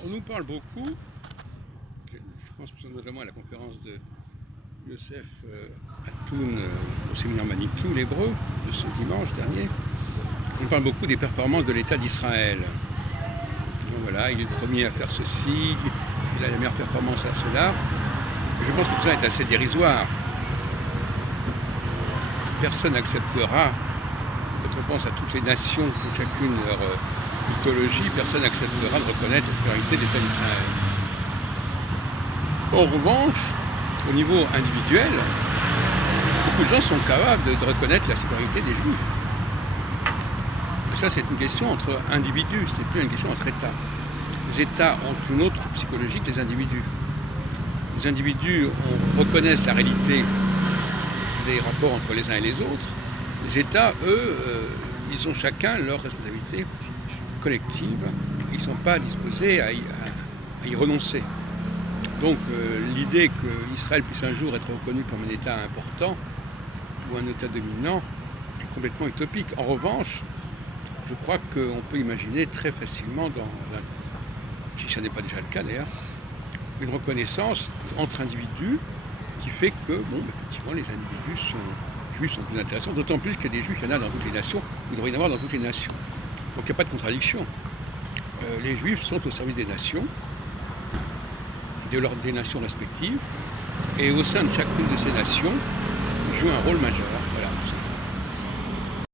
Alors, on nous parle beaucoup, je pense notamment à la conférence de Youssef Hattoun au séminaire Manitou, l'Hébreu, de ce dimanche dernier. On parle beaucoup des performances de l'État d'Israël. Donc voilà, il est le premier à faire ceci, il a la meilleure performance à cela. Et je pense que tout ça est assez dérisoire. Personne n'acceptera, quand on pense à toutes les nations qui ont chacune leur mythologie, personne n'acceptera de reconnaître la supériorité de l'État d'Israël. En revanche, au niveau individuel, beaucoup de gens sont capables de reconnaître la supériorité des Juifs. Et ça, c'est une question entre individus, c'est plus une question entre États. Les États ont une autre psychologie que les individus. Les individus reconnaissent la réalité des rapports entre les uns et les autres. Les États, eux, ils ont chacun leur responsabilité collective. Ils ne sont pas disposés à y renoncer. Donc l'idée qu'Israël puisse un jour être reconnu comme un État important ou un État dominant est complètement utopique. En revanche, je crois qu'on peut imaginer très facilement, si ça n'est pas déjà le cas d'ailleurs, une reconnaissance entre individus qui fait que, effectivement, les individus juifs sont plus intéressants, d'autant plus qu'il y a des juifs, il y en a dans toutes les nations, il devrait y en avoir dans toutes les nations. Donc il n'y a pas de contradiction. Les juifs sont au service des nations, des nations respectives, et au sein de chacune de ces nations, jouent un rôle majeur. Voilà.